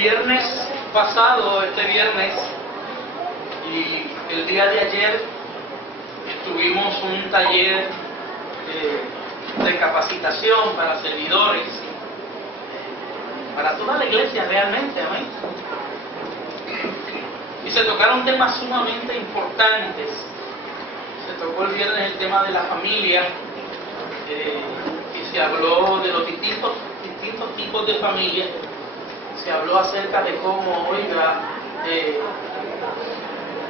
viernes pasado, este viernes, y el día de ayer, tuvimos un taller de capacitación para servidores, para toda la iglesia realmente, amén. Y se tocaron temas sumamente importantes. Se tocó el viernes el tema de la familia, y se habló de los distintos tipos de familia. Se habló acerca de cómo,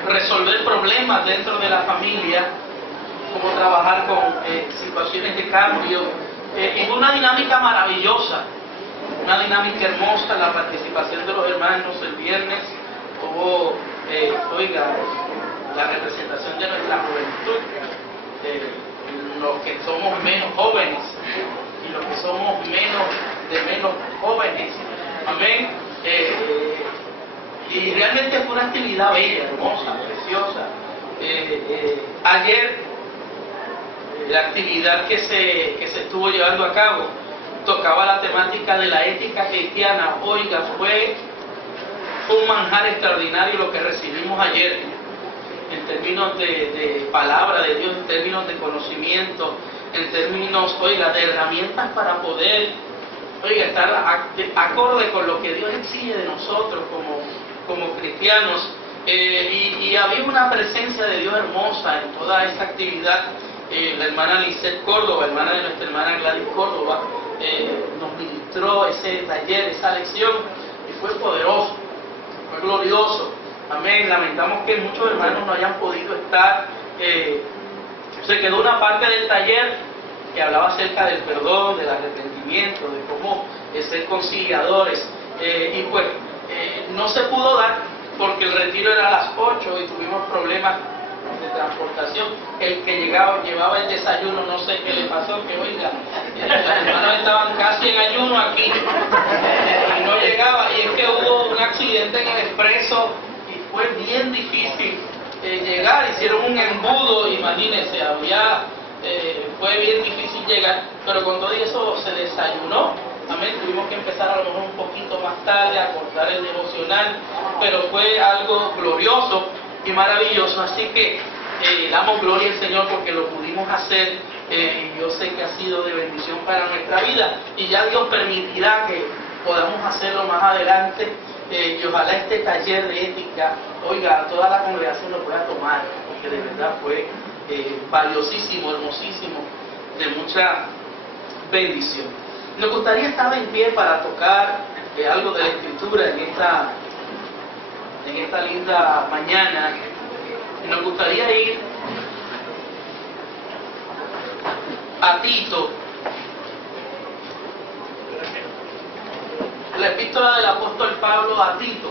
resolver problemas dentro de la familia, cómo trabajar con situaciones de cambio. Y fue una dinámica maravillosa, una dinámica hermosa, la participación de los hermanos. El viernes hubo, la representación de nuestra juventud, los que somos menos jóvenes y los que somos menos jóvenes. Amén. Y realmente fue una actividad bella, hermosa, preciosa. Ayer, la actividad que se estuvo llevando a cabo tocaba la temática de la ética cristiana. Fue un manjar extraordinario lo que recibimos ayer, en términos de palabra de Dios, en términos de conocimiento, en términos, de herramientas para poder, estar acorde con lo que Dios exige de nosotros como cristianos. Y había una presencia de Dios hermosa en toda esa actividad. La hermana Lisette Córdoba, hermana de nuestra hermana Gladys Córdoba, nos ministró ese taller, esa lección, y fue poderoso, fue glorioso. Amén. Lamentamos que muchos hermanos no hayan podido estar. Se quedó una parte del taller que hablaba acerca del perdón, del arrepentimiento, de cómo ser conciliadores. Y pues no se pudo dar porque el retiro era a las 8 y tuvimos problemas de transportación. El que llevaba el desayuno, no sé qué le pasó, que las hermanas estaban casi en ayuno aquí y no llegaba. Y es que hubo un accidente en el expreso y fue bien difícil llegar. Hicieron un embudo, imagínense, fue bien difícil llegar, pero con todo eso se desayunó. Amén. Tuvimos que empezar a lo mejor un poquito más tarde a cortar el devocional, pero fue algo glorioso y maravilloso. Así que damos gloria al Señor porque lo pudimos hacer. Yo sé que ha sido de bendición para nuestra vida y ya Dios permitirá que podamos hacerlo más adelante. Y ojalá este taller de ética, toda la congregación lo pueda tomar, porque de verdad fue valiosísimo, hermosísimo, de mucha bendición. Nos gustaría estar en pie para tocar algo de la Escritura en esta linda mañana. Nos gustaría ir a Tito, la epístola del apóstol Pablo a Tito.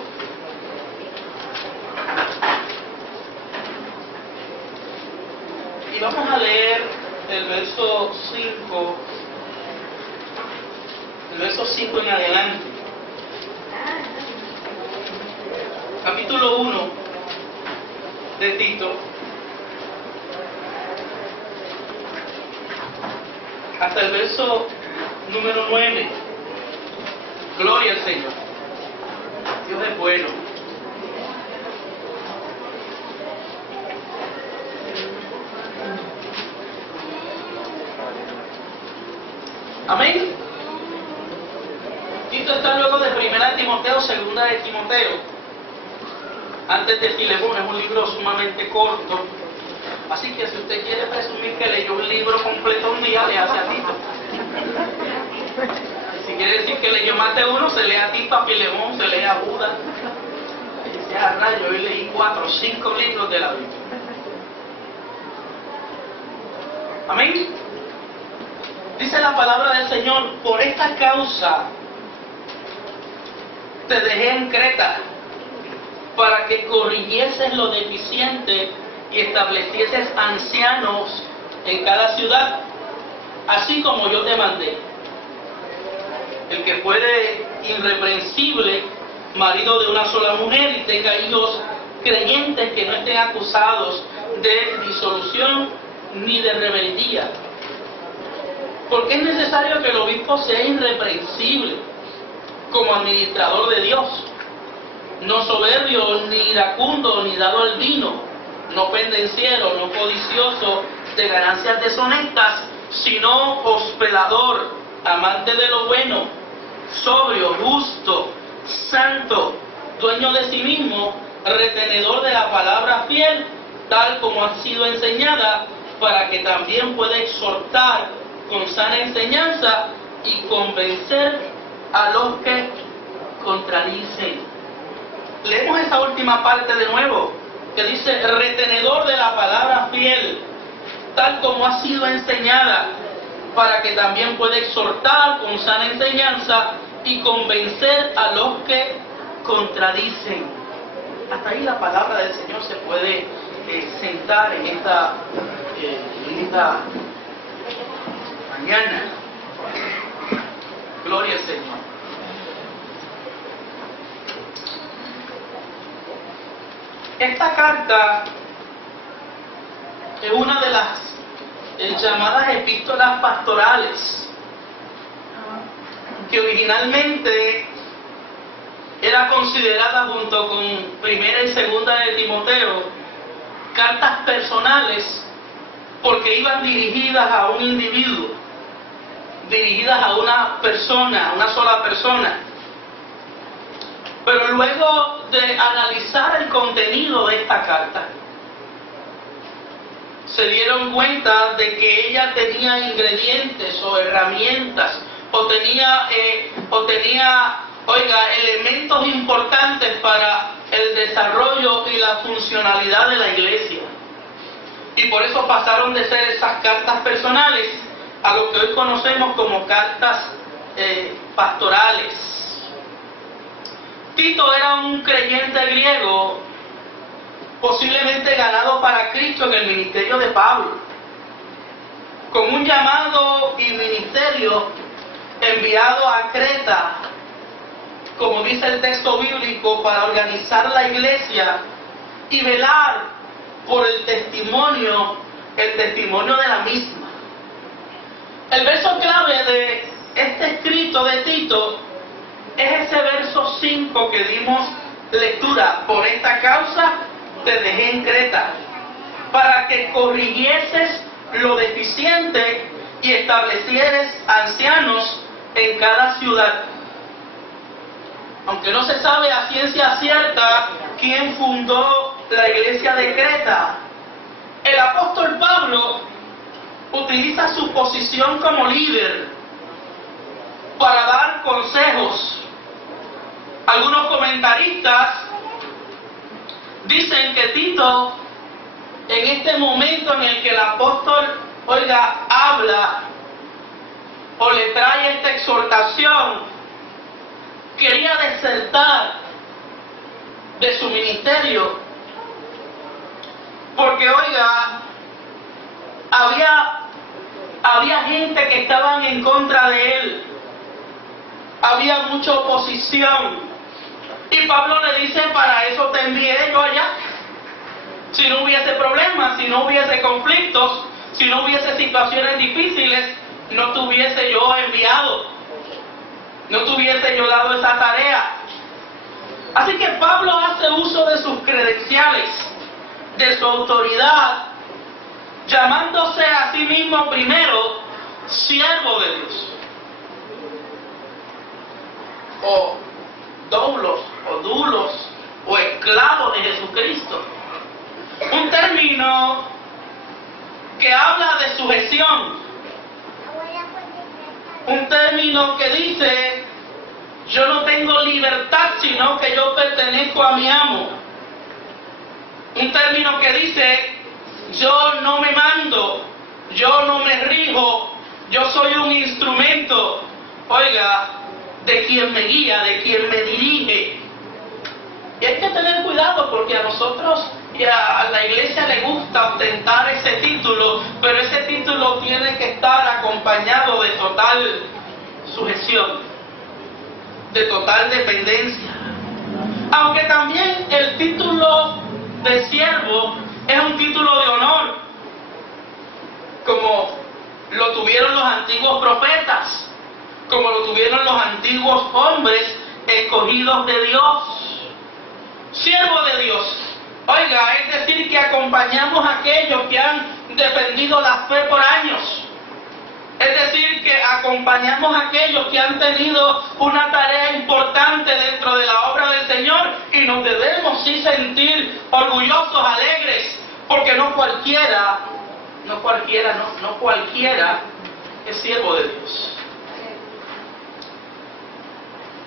Y vamos a leer el verso 5 en adelante. Capítulo 1 de Tito, hasta el verso número 9. Gloria al Señor. Dios es bueno. Amén. Tito está luego de 1 Timoteo, 2 de Timoteo, antes de Filemón. Es un libro sumamente corto, así que si usted quiere presumir que leyó un libro completo un día, le hace a Tito. Si quiere decir que leyó más de uno, se lee a Tito, a Filemón, se lee a Judas. Y dice, rayo, hoy leí 4 o 5 libros de la Biblia. Amén. Dice la palabra del Señor: por esta causa te dejé en Creta, para que corrigieses lo deficiente y establecieses ancianos en cada ciudad, así como yo te mandé. El que fuere irreprensible, marido de una sola mujer, y tenga hijos creyentes que no estén acusados de disolución ni de rebeldía. Porque es necesario que el obispo sea irreprensible como administrador de Dios, no soberbio, ni iracundo, ni dado al vino, no pendenciero, no codicioso de ganancias deshonestas, sino hospedador, amante de lo bueno, sobrio, justo, santo, dueño de sí mismo, retenedor de la palabra fiel, tal como ha sido enseñada, para que también pueda exhortar con sana enseñanza y convencer a los que contradicen. Leemos esa última parte de nuevo, que dice, retenedor de la palabra fiel, tal como ha sido enseñada, para que también pueda exhortar con sana enseñanza y convencer a los que contradicen. Hasta ahí la palabra del Señor se puede sentar en esta mañana. Gloria al Señor. Esta carta es una de las llamadas epístolas pastorales, que originalmente era considerada junto con Primera y Segunda de Timoteo cartas personales, porque iban dirigidas a un individuo, dirigidas a una persona, a una sola persona. Pero luego de analizar el contenido de esta carta, se dieron cuenta de que ella tenía ingredientes o herramientas, o tenía elementos importantes para el desarrollo y la funcionalidad de la iglesia. Y por eso pasaron de ser esas cartas personales a lo que hoy conocemos como cartas pastorales. Tito era un creyente griego, posiblemente ganado para Cristo en el ministerio de Pablo, con un llamado y ministerio enviado a Creta, como dice el texto bíblico, para organizar la iglesia y velar por el testimonio de la misma. El verso clave de este escrito de Tito es ese verso 5 que dimos lectura: por esta causa te dejé en Creta, para que corrigieses lo deficiente y establecieres ancianos en cada ciudad. Aunque no se sabe a ciencia cierta quién fundó la iglesia de Creta, el apóstol Pablo utiliza su posición como líder para dar consejos. Algunos comentaristas dicen que Tito, en este momento en el que el apóstol, habla o le trae esta exhortación, quería desertar de su ministerio, porque había gente que estaban en contra de él, había mucha oposición, y Pablo le dice: para eso te envié yo allá. Si no hubiese problemas, si no hubiese conflictos, si no hubiese situaciones difíciles, no te hubiese yo enviado, no te hubiese yo dado esa tarea. Así que Pablo hace uso de sus credenciales, de su autoridad, llamándose a sí mismo primero siervo de Dios, o doulos, o dulos, o esclavo de Jesucristo. Un término que habla de sujeción, un término que dice: yo no tengo libertad, sino que yo pertenezco a mi amo. Un término que dice: yo no me mando, yo no me rijo, yo soy un instrumento, de quien me guía, de quien me dirige. Y hay que tener cuidado, porque a nosotros y a la iglesia le gusta ostentar ese título, pero ese título tiene que estar acompañado de total sujeción, de total dependencia. Aunque también el título de siervo es un título de honor, como lo tuvieron los antiguos profetas, como lo tuvieron los antiguos hombres escogidos de Dios. Siervo de Dios. Oiga, es decir, que acompañamos a aquellos que han defendido la fe por años. Es decir, que acompañamos a aquellos que han tenido una tarea importante dentro de la obra del Señor y nos debemos sí sentir orgullosos, alegres, porque no cualquiera es siervo de Dios.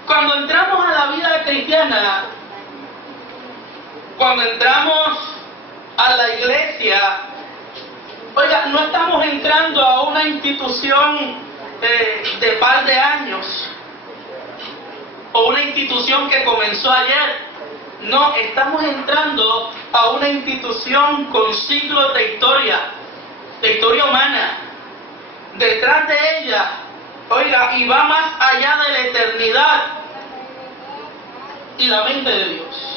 Cuando entramos a la vida cristiana, cuando entramos a la iglesia, oiga, no estamos entrando a una institución de par de años o una institución que comenzó ayer. No, estamos entrando a una institución con siglos de historia humana. Detrás de ella, oiga, y va más allá de la eternidad y la mente de Dios.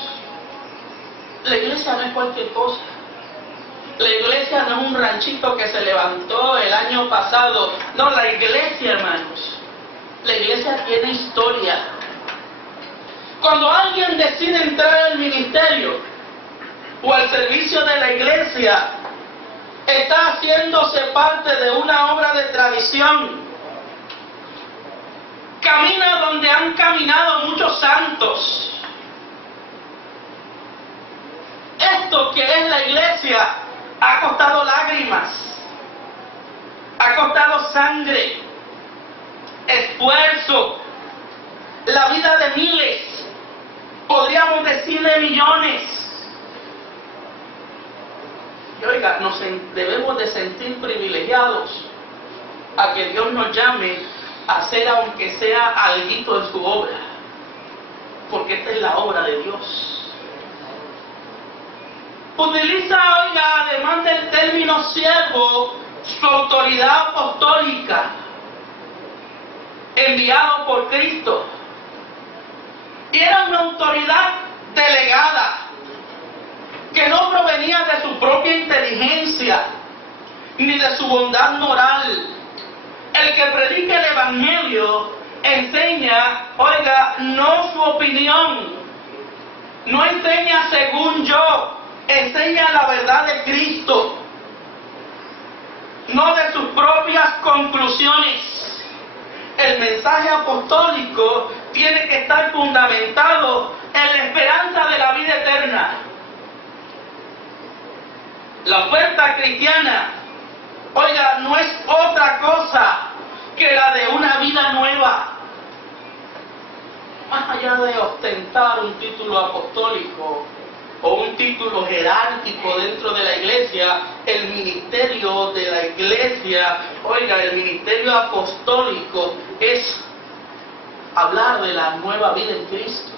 La iglesia no es cualquier cosa. La iglesia no es un ranchito que se levantó el año pasado. No, la iglesia, hermanos, la iglesia tiene historia. Cuando alguien decide entrar al ministerio o al servicio de la iglesia, está haciéndose parte de una obra de tradición. Camina donde han caminado muchos santos. Esto que es la iglesia ha costado lágrimas, ha costado sangre, esfuerzo, la vida de miles, podríamos decir de millones. Y oiga, nos debemos de sentir privilegiados a que Dios nos llame a hacer aunque sea alguito de su obra, porque esta es la obra de Dios. Utiliza, oiga, además del término siervo, su autoridad apostólica, enviado por Cristo. Y era una autoridad delegada, que no provenía de su propia inteligencia, ni de su bondad moral. El que predica el Evangelio enseña, oiga, no su opinión, no enseña según yo, enseña la verdad de Cristo, no de sus propias conclusiones. El mensaje apostólico tiene que estar fundamentado en la esperanza de la vida eterna. La oferta cristiana, oiga, no es otra cosa que la de una vida nueva. Más allá de ostentar un título apostólico o un título jerárquico dentro de la iglesia, el ministerio de la iglesia, oiga, el ministerio apostólico es hablar de la nueva vida en Cristo.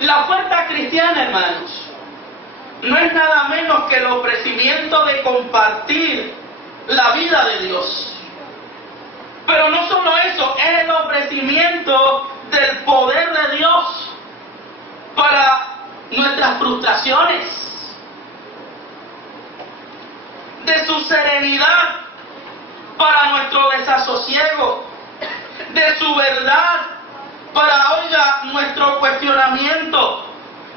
La oferta cristiana, hermanos, no es nada menos que el ofrecimiento de compartir la vida de Dios. Pero no solo eso, es el ofrecimiento del poder de Dios para nuestras frustraciones, de su serenidad para nuestro desasosiego, de su verdad para, oiga, nuestro cuestionamiento,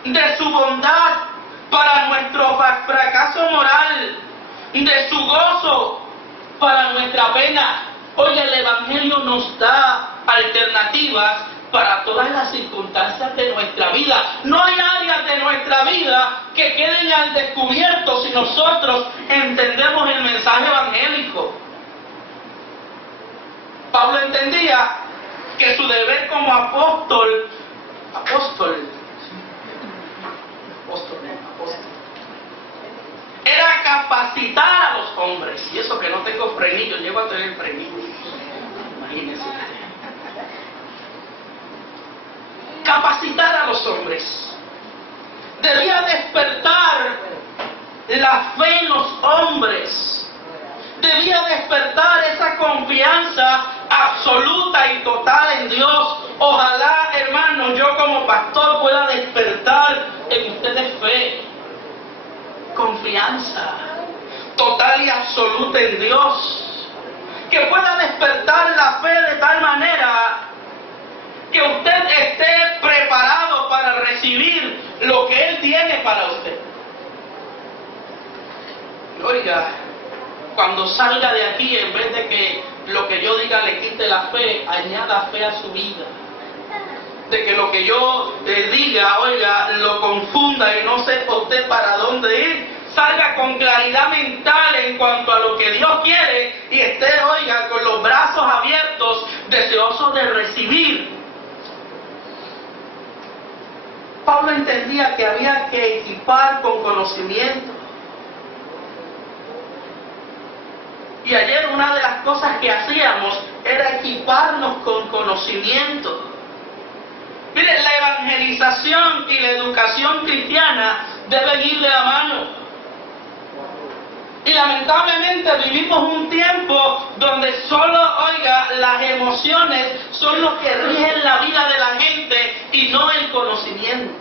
de su bondad para nuestro fracaso moral, de su gozo para nuestra pena. Oiga, el Evangelio nos da alternativas para todas las circunstancias de nuestra vida. No hay áreas de nuestra vida que queden al descubierto si nosotros entendemos el mensaje evangélico. Pablo entendía que su deber como apóstol, era capacitar a los hombres. Y eso que no tengo frenillo, llego a tener frenillo. Imagínense. Capacitar a los hombres. Debía despertar la fe en los hombres. Debía despertar esa confianza absoluta y total en Dios. Ojalá, hermanos, yo como pastor pueda despertar en ustedes fe, confianza total y absoluta en Dios, que pueda despertar la fe de tal manera que usted esté preparado recibir lo que Él tiene para usted. Oiga, cuando salga de aquí, en vez de que lo que yo diga le quite la fe, añada fe a su vida. De que lo que yo diga, oiga, lo confunda y no sepa usted para dónde ir, salga con claridad mental en cuanto a lo que Dios quiere y esté, oiga, con los brazos abiertos, deseosos de recibir. Pablo entendía que había que equipar con conocimiento. Y ayer una de las cosas que hacíamos era equiparnos con conocimiento. Mire, la evangelización y la educación cristiana deben ir de la mano. Y lamentablemente vivimos un tiempo donde solo, oiga, las emociones son los que rigen la vida de la gente y no el conocimiento.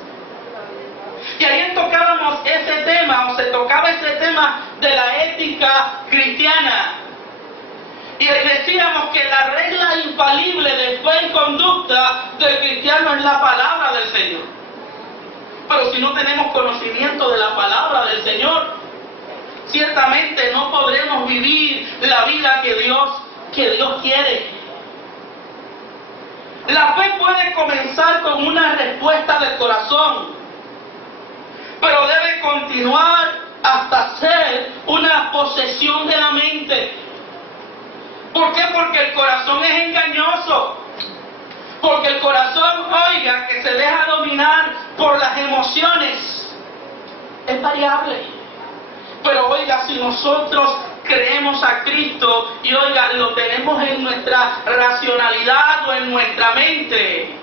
Y ayer tocábamos ese tema, o se tocaba ese tema de la ética cristiana. Y decíamos que la regla infalible de fe y conducta del cristiano es la palabra del Señor. Pero si no tenemos conocimiento de la palabra del Señor, ciertamente no podremos vivir la vida que Dios quiere. La fe puede comenzar con una respuesta del corazón, pero debe continuar hasta ser una posesión de la mente. ¿Por qué? Porque el corazón es engañoso. Porque el corazón, oiga, que se deja dominar por las emociones, es variable. Pero oiga, si nosotros creemos a Cristo y oiga, lo tenemos en nuestra racionalidad o en nuestra mente,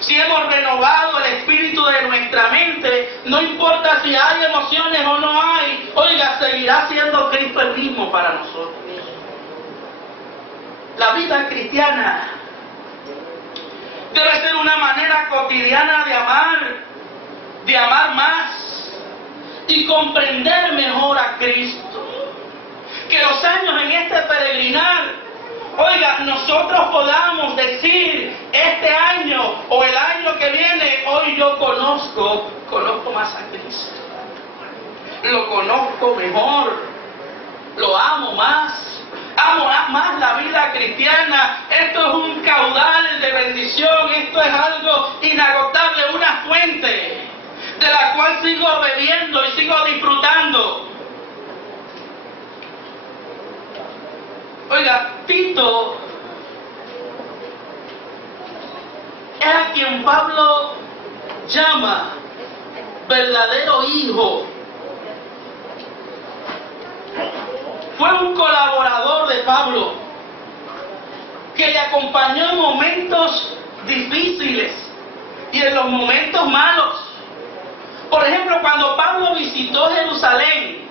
si hemos renovado el espíritu de nuestra mente, no importa si hay emociones o no hay, oiga, seguirá siendo Cristo el mismo para nosotros. La vida cristiana debe ser una manera cotidiana de amar más y comprender mejor a Cristo. Que los años en este peregrinar, oiga, nosotros podamos decir, este año o el año que viene, hoy yo conozco más a Cristo. Lo conozco mejor, lo amo más. Amo más la vida cristiana. Esto es un caudal de bendición. Esto es algo inagotable, una fuente de la cual sigo bebiendo y sigo disfrutando. Oiga, Tito es a quien Pablo llama verdadero hijo. Fue un colaborador de Pablo que le acompañó en momentos difíciles y en los momentos malos. Por ejemplo, cuando Pablo visitó Jerusalén,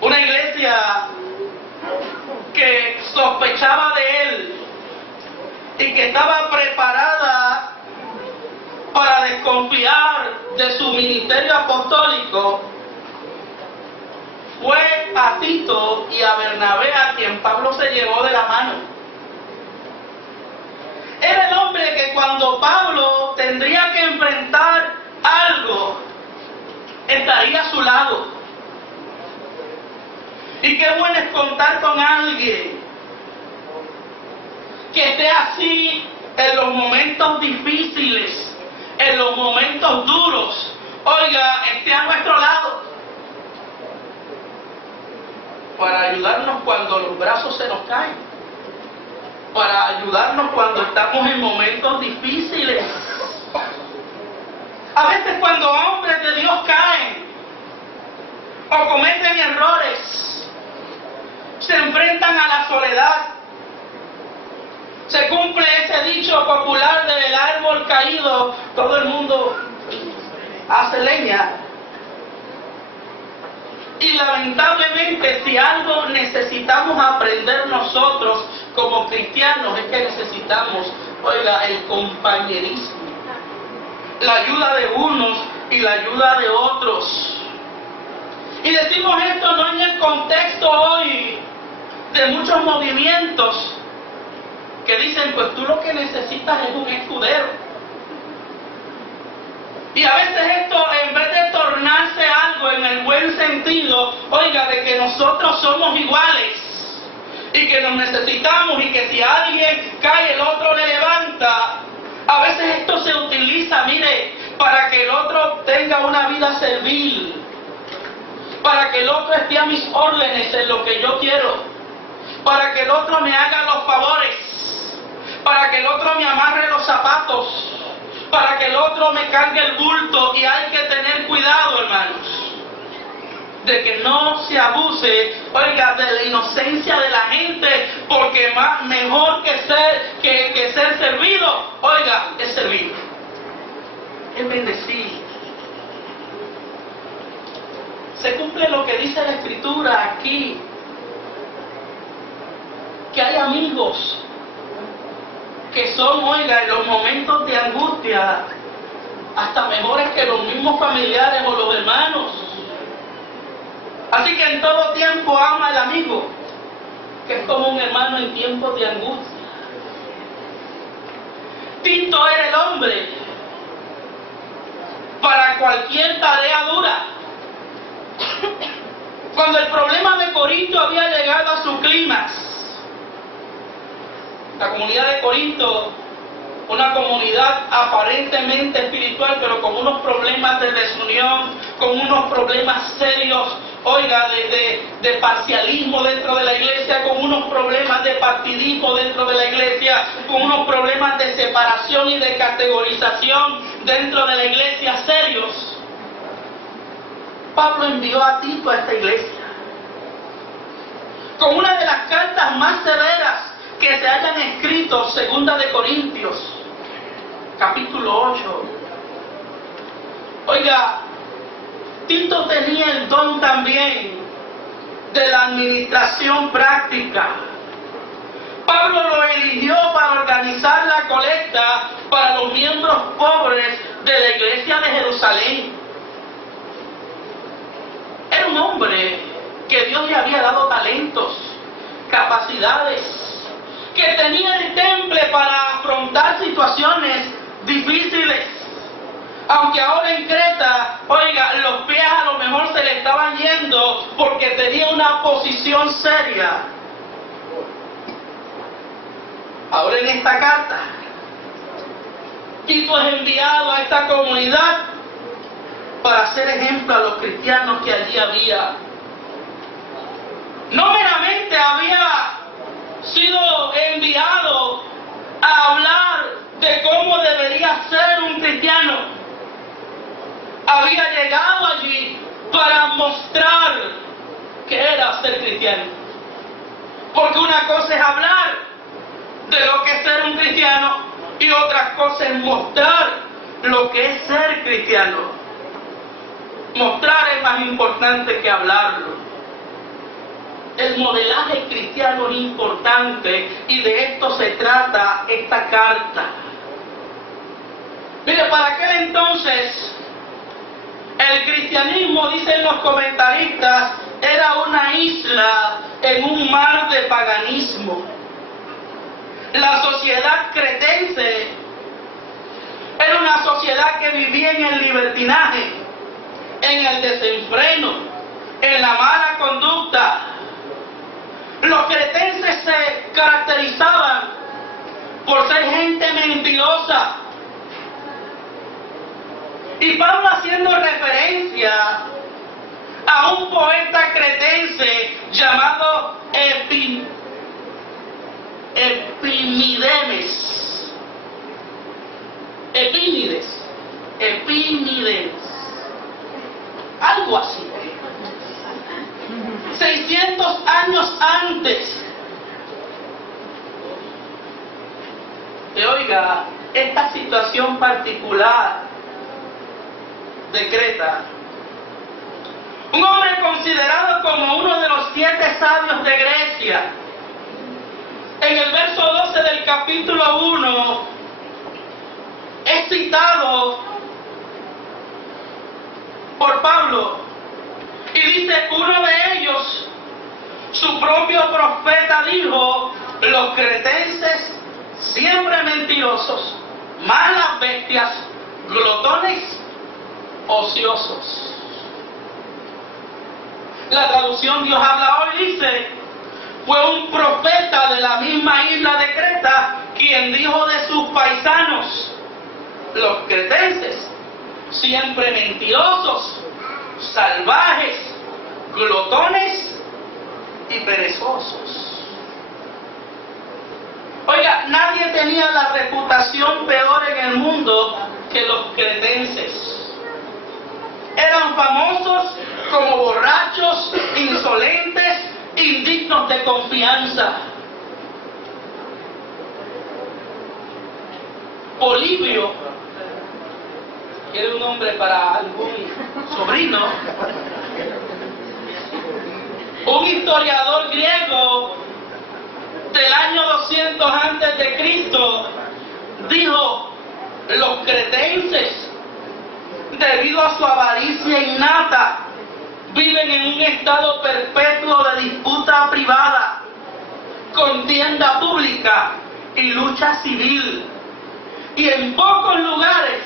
una iglesia que sospechaba de él y que estaba preparada para desconfiar de su ministerio apostólico, fue a Tito y a Bernabé a quien Pablo se llevó de la mano. Era el hombre que cuando Pablo tendría que enfrentar algo, estaría a su lado. Y qué bueno es contar con alguien que esté así en los momentos difíciles, en los momentos duros. Oiga, esté a nuestro lado para ayudarnos cuando los brazos se nos caen, para ayudarnos cuando estamos en momentos difíciles. A veces cuando hombres de Dios caen o cometen errores, se enfrentan a la soledad. Se cumple ese dicho popular del árbol caído, todo el mundo hace leña. Y lamentablemente, si algo necesitamos aprender nosotros como cristianos, es que necesitamos, oiga, el compañerismo, la ayuda de unos y la ayuda de otros. Y decimos esto no en el contexto hoy de muchos movimientos que dicen, pues tú lo que necesitas es un escudero. Y a veces esto, en vez de tornarse algo en el buen sentido, oiga, de que nosotros somos iguales y que nos necesitamos y que si alguien cae el otro le levanta, a veces esto se utiliza, mire, para que el otro tenga una vida servil, para que el otro esté a mis órdenes en lo que yo quiero, para que el otro me haga los favores, para que el otro me amarre los zapatos, para que el otro me cargue el bulto. Y hay que tener cuidado, hermanos, de que no se abuse, oiga, de la inocencia de la gente, porque mejor que ser servido, oiga, es servir, es bendecir. Se cumple lo que dice la Escritura aquí, que hay amigos que son, oiga, en los momentos de angustia, hasta mejores que los mismos familiares o los hermanos. Así que en todo tiempo ama al amigo, que es como un hermano en tiempos de angustia. Tito era el hombre para cualquier tarea dura. Cuando el problema de Corinto había llegado a su clímax, la comunidad de Corinto, una comunidad aparentemente espiritual, pero con unos problemas de desunión, con unos problemas serios, oiga, de parcialismo dentro de la iglesia, con unos problemas de partidismo dentro de la iglesia, con unos problemas de separación y de categorización dentro de la iglesia serios. Pablo envió a Tito a esta iglesia con una de las cartas más severas que se hayan escrito, 2 de Corintios, capítulo 8. Oiga, Tito tenía el don también de la administración práctica. Pablo lo eligió para organizar la colecta para los miembros pobres de la iglesia de Jerusalén. Era un hombre que Dios le había dado talentos, capacidades, que tenía el temple para afrontar situaciones difíciles. Aunque ahora en Creta, oiga, los pies a lo mejor se le estaban yendo porque tenía una posición seria. Ahora en esta carta, Tito es enviado a esta comunidad para ser ejemplo a los cristianos que allí había. No meramente había sido enviado a hablar de cómo debería ser un cristiano, había llegado allí para mostrar que era ser cristiano. Porque una cosa es hablar de lo que es ser un cristiano y otra cosa es mostrar lo que es ser cristiano. Mostrar es más importante que hablarlo. El modelaje cristiano es importante y de esto se trata esta carta. Mire, para aquel entonces, el cristianismo, dicen los comentaristas, era una isla en un mar de paganismo. La sociedad cretense era una sociedad que vivía en el libertinaje, en el desenfreno, en la mala conducta. Los cretenses se caracterizaban por ser gente mentirosa. Y Pablo, haciendo referencia a un poeta cretense llamado Epínides, algo así. 600 años antes de, oiga, esta situación particular de Creta, un hombre considerado como uno de los 7 sabios de Grecia, en el verso 12 del capítulo 1, es citado por Pablo. Y dice, uno de ellos, su propio profeta, dijo: los cretenses, siempre mentirosos, malas bestias, glotones ociosos. La traducción Dios habla hoy dice, fue un profeta de la misma isla de Creta quien dijo de sus paisanos, los cretenses, siempre mentirosos, salvajes, glotones y perezosos. Oiga, nadie tenía la reputación peor en el mundo que los cretenses. Eran famosos como borrachos, insolentes, indignos de confianza. Polibio, que era un nombre para algún sobrino, un historiador griego del año 200 antes de Cristo, dijo: los cretenses, debido a su avaricia innata, viven en un estado perpetuo de disputa privada, contienda pública y lucha civil. Y en pocos lugares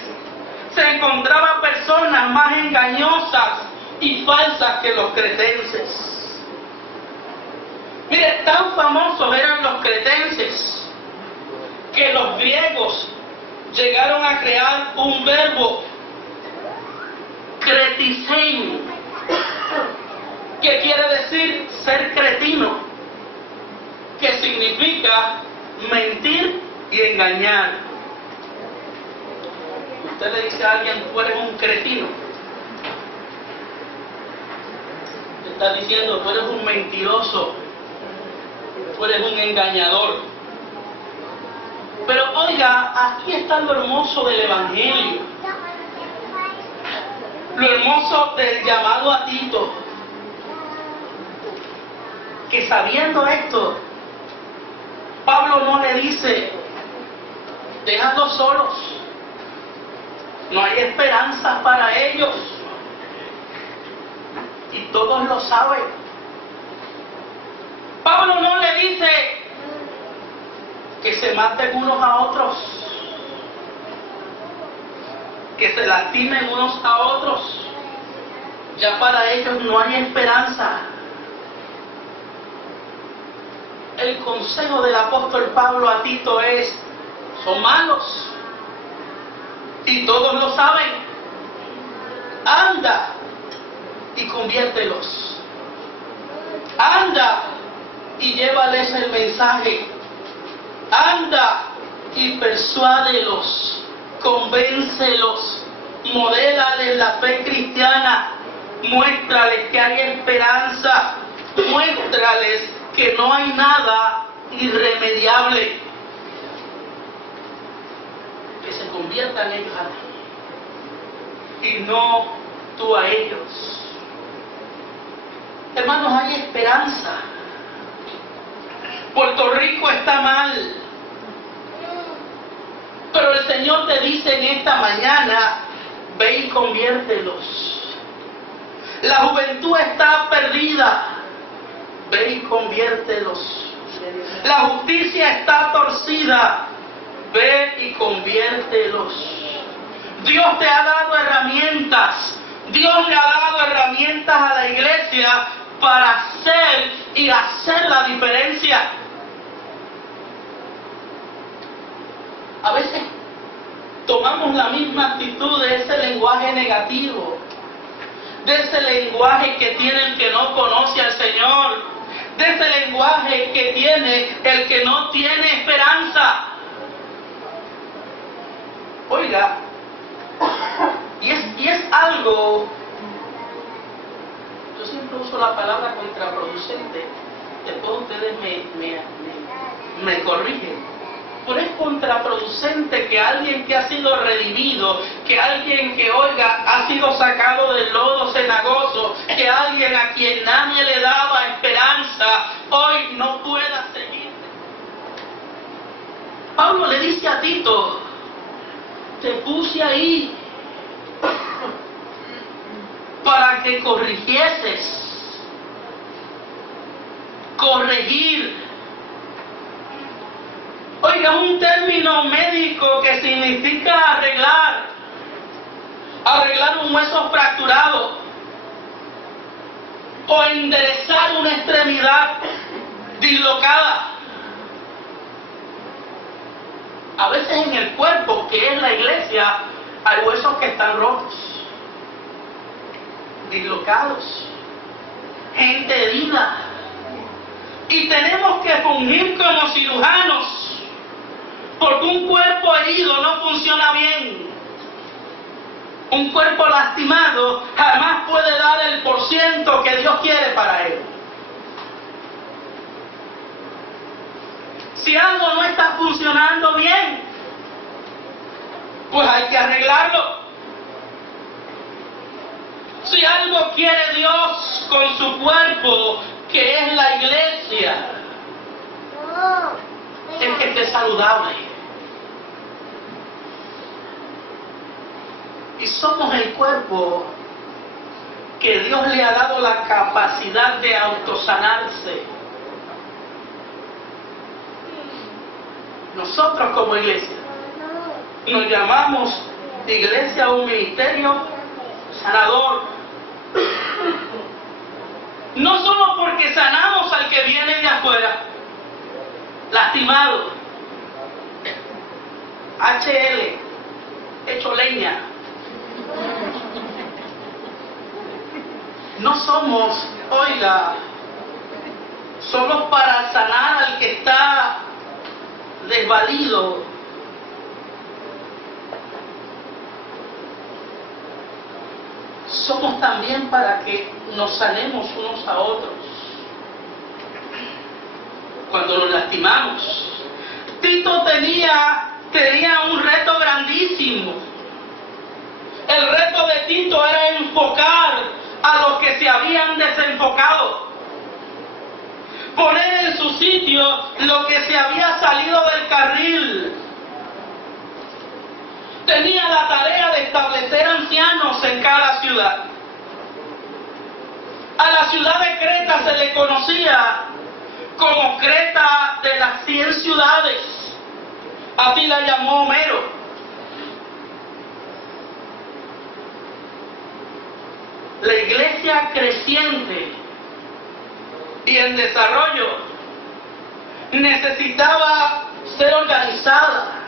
se encontraban personas más engañosas y falsas que los cretenses. Mire, tan famosos eran los cretenses que los griegos llegaron a crear un verbo, cretisein, que quiere decir ser cretino, que significa mentir y engañar. Usted le dice a alguien, tú eres un cretino, le está diciendo, tú eres un mentiroso, tú eres un engañador. Pero oiga, aquí está lo hermoso del Evangelio, lo hermoso del llamado a Tito, que sabiendo esto, Pablo no le dice, déjalos solos, no hay esperanza para ellos, y todos lo saben. Pablo no le dice que se maten unos a otros, que se lastimen unos a otros, ya para ellos no hay esperanza. El consejo del apóstol Pablo a Tito es, son malos, y todos lo saben, anda y conviértelos, anda y llévales el mensaje, anda y persuádelos, convéncelos, modélales la fe cristiana, muéstrales que hay esperanza, muéstrales que no hay nada irremediable, que se conviertan ellos a ti y no tú a ellos. Hermanos, hay esperanza. Puerto Rico está mal, pero el Señor te dice en esta mañana, ve y conviértelos. La juventud está perdida, ve y conviértelos. La justicia está torcida, ve y conviértelos. Dios te ha dado herramientas, Dios le ha dado herramientas a la iglesia para hacer y hacer la diferencia. A veces tomamos la misma actitud de ese lenguaje negativo, de ese lenguaje que tiene el que no conoce al Señor, de ese lenguaje que tiene el que no tiene esperanza. Oiga, y es algo, yo siempre uso la palabra contraproducente, después ustedes me corrigen. Pero es contraproducente que alguien que ha sido redimido, que alguien que, oiga, ha sido sacado del lodo cenagoso, que alguien a quien nadie le daba esperanza, hoy no pueda seguir. Pablo le dice a Tito, te puse ahí para que corrigieses, corregir. Oiga, un término médico que significa arreglar. arreglar un hueso fracturado o enderezar una extremidad dislocada. A veces en el cuerpo, que es la iglesia, hay huesos que están rotos, dislocados, gente herida. Y tenemos que fungir como cirujanos, porque un cuerpo herido no funciona bien. Un cuerpo lastimado jamás puede dar el % que Dios quiere para él. Si algo no está funcionando bien, pues hay que arreglarlo. Si algo quiere Dios con su cuerpo, que es la iglesia, es que esté saludable. Y somos el cuerpo que Dios le ha dado la capacidad de autosanarse. Nosotros como iglesia nos llamamos iglesia, un ministerio sanador. No solo porque sanamos al que viene de afuera, lastimado, HL, hecho leña. No somos, oiga, solo para sanar al que está desvalido. Somos también para que nos sanemos unos a otros cuando nos lastimamos. Tito tenía un reto grandísimo. El reto de Tito era enfocar a los que se habían desenfocado, poner en su sitio lo que se había salido del carril. Tenía la tarea de establecer ancianos en cada ciudad. A la ciudad de Creta se le conocía como Creta de las 100 ciudades. Así la llamó Homero. La iglesia creciente y en desarrollo necesitaba ser organizada.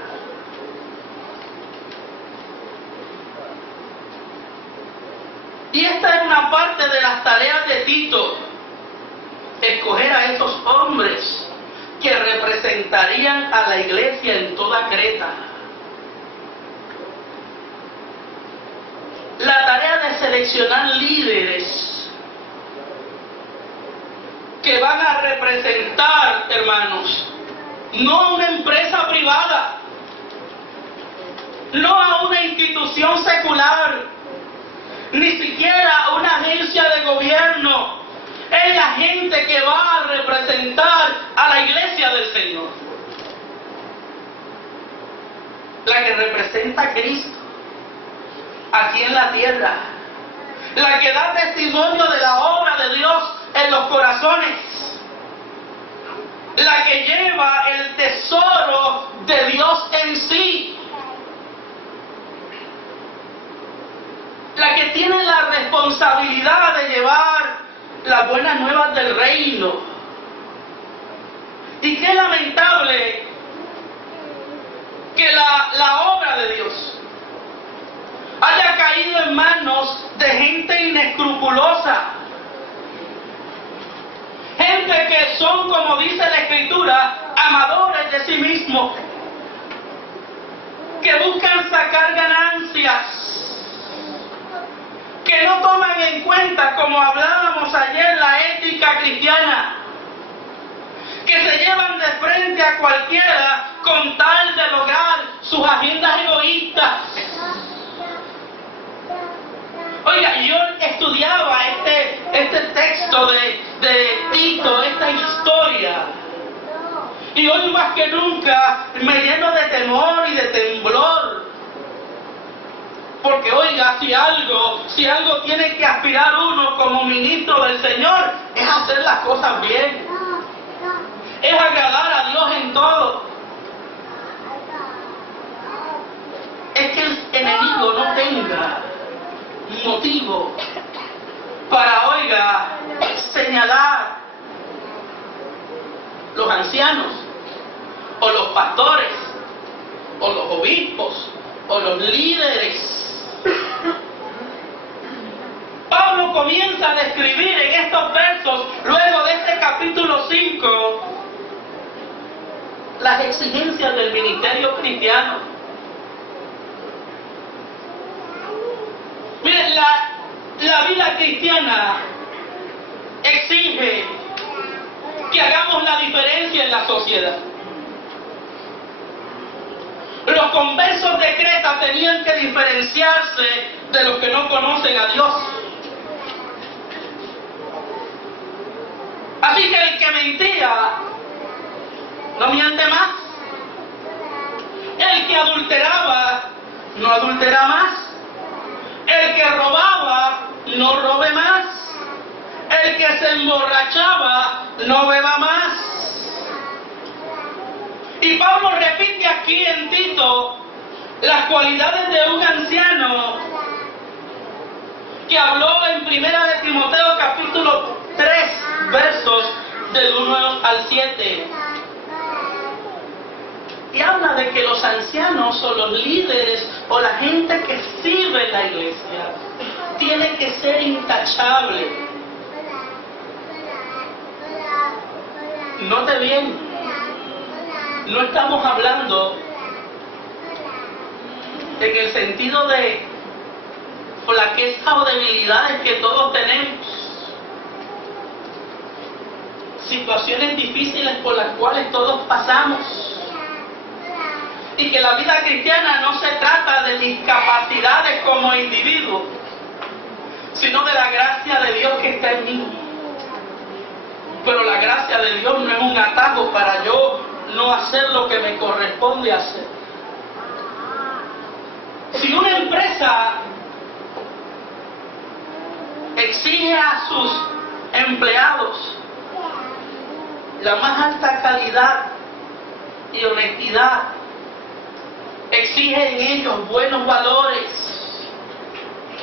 Y esta era una parte de las tareas de Tito, escoger a esos hombres que representarían a la iglesia en toda Creta. La tarea de seleccionar líderes que van a representar, hermanos, no a una empresa privada, no a una institución secular, ni siquiera a una agencia de gobierno. Es la gente que va a representar a la iglesia del Señor, la que representa a Cristo aquí en la tierra, la que da testimonio de la obra de Dios en los corazones, la que lleva el tesoro de Dios en sí, la que tiene la responsabilidad de llevar las buenas nuevas del reino. Y qué lamentable que la obra de Dios haya caído en manos de gente inescrupulosa, gente que son, como dice la Escritura, amadores de sí mismos, que buscan sacar ganancias, que no toman en cuenta, como hablábamos ayer, la ética cristiana, que se llevan de frente a cualquiera con tal de lograr sus agendas egoístas. Oiga, yo estudiaba este texto de Tito, esta historia, y hoy más que nunca me lleno de temor y de temblor. Porque oiga, si algo tiene que aspirar uno como ministro del Señor, es hacer las cosas bien, es agradar a Dios en todo. Es que el enemigo no tenga motivo para, oiga, señalar los ancianos, o los pastores, o los obispos, o los líderes. Pablo comienza a describir en estos versos, luego de este capítulo 5, las exigencias del ministerio cristiano. Miren, la vida cristiana exige que hagamos la diferencia en la sociedad. Los conversos de Creta tenían que diferenciarse de los que no conocen a Dios. Así que el que mentía no miente más. El que adulteraba no adultera más. El que robaba no robe más. El que se emborrachaba no beba más. Y Pablo repite aquí en Tito las cualidades de un anciano que habló en 1 de Timoteo capítulo 3, versos del 1 al 7. Y habla de que los ancianos o los líderes o la gente que sirve en la iglesia tiene que ser intachable. Note bien, no estamos hablando en el sentido de flaqueza o debilidades que todos tenemos, situaciones difíciles por las cuales todos pasamos, y que la vida cristiana no se trata de mis capacidades como individuo, sino de la gracia de Dios que está en mí. Pero la gracia de Dios no es un atajo para yo no hacer lo que me corresponde hacer. Si una empresa exige a sus empleados la más alta calidad y honestidad, exige en ellos buenos valores,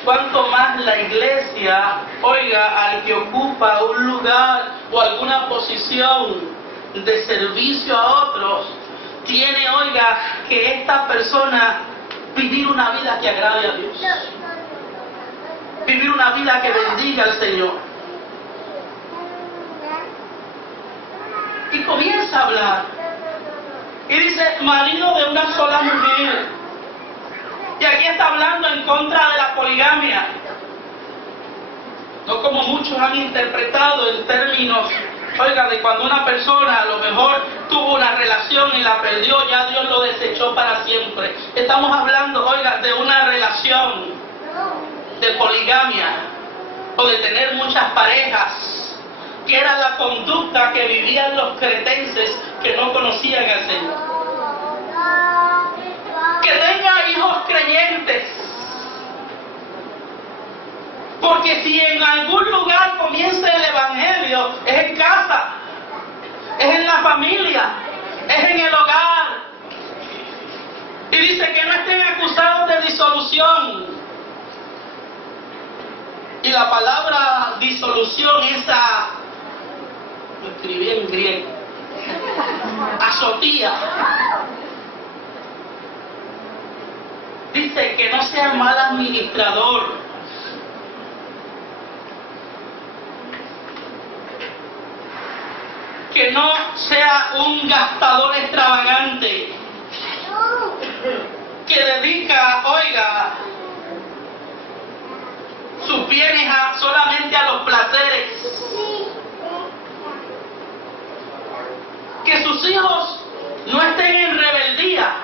cuanto más la iglesia, oiga, al que ocupa un lugar o alguna posición de servicio a otros, tiene, oiga, que esta persona vivir una vida que agrade a Dios, vivir una vida que bendiga al Señor. Y comienza a hablar y dice, marido de una sola mujer. Y aquí está hablando en contra de la poligamia, no como muchos han interpretado en términos, oiga, de cuando una persona a lo mejor tuvo una relación y la perdió, ya Dios lo desechó para siempre. Estamos hablando, oiga, de una relación de poligamia o de tener muchas parejas, que era la conducta que vivían los cretenses que no conocían al Señor. Que tenga hijos creyentes, porque si en algún lugar comienza el evangelio, es en casa, es en la familia, es en el hogar. Y dice que no estén acusados de disolución. Y la palabra disolución, esa, lo escribí en griego, azotía. Dice que no sea mal administrador, que no sea un gastador extravagante, que dedica, oiga, sus bienes solamente a los placeres, que sus hijos no estén en rebeldía.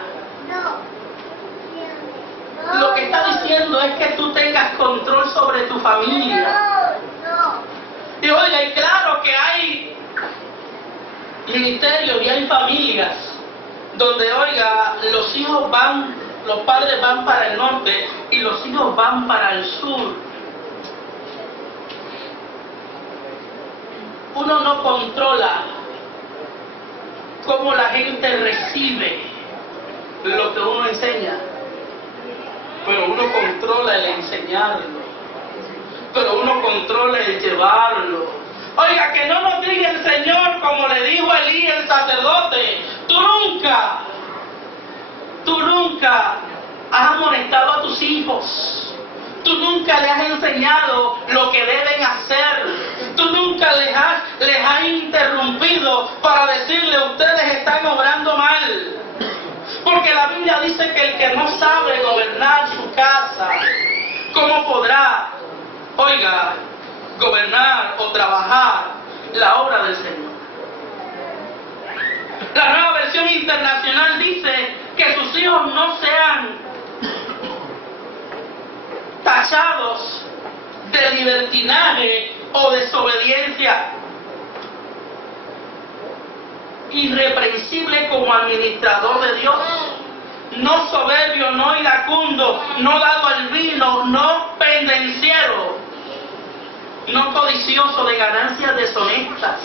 Lo que está diciendo es que tú tengas control sobre tu familia. Y oiga, y claro que hay ministerios y hay familias donde, oiga, los hijos van, los padres van para el norte y los hijos van para el sur. Uno no controla cómo la gente recibe lo que uno enseña, pero uno controla el enseñarlo. pero uno controla el llevarlo. Oiga, que no nos diga el Señor como le dijo a Elí el sacerdote: tú nunca has amonestado a tus hijos. Tú nunca les has enseñado lo que deben hacer. Tú nunca les has interrumpido para decirle: ustedes están obrando mal. Porque la Biblia dice que el que no sabe gobernar su casa, ¿cómo podrá, oiga, gobernar o trabajar la obra del Señor? La Nueva Versión Internacional dice que sus hijos no sean tachados de libertinaje o desobediencia. Irreprensible como administrador de Dios, no soberbio, no iracundo, no dado al vino, no pendenciero, no codicioso de ganancias deshonestas,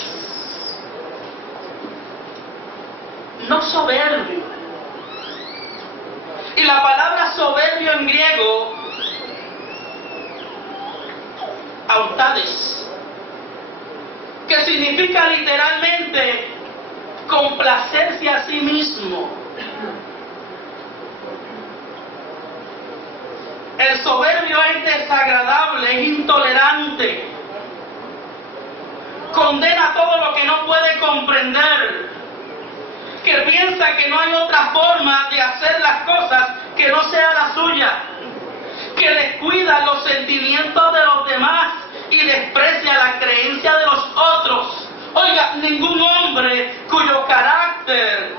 no soberbio. Y la palabra soberbio en griego, autades, que significa literalmente complacerse a sí mismo. El soberbio es desagradable, es intolerante, condena todo lo que no puede comprender, que piensa que no hay otra forma de hacer las cosas que no sea la suya, que descuida los sentimientos de los demás y desprecia la creencia de los otros. Oiga, ningún hombre cuyo carácter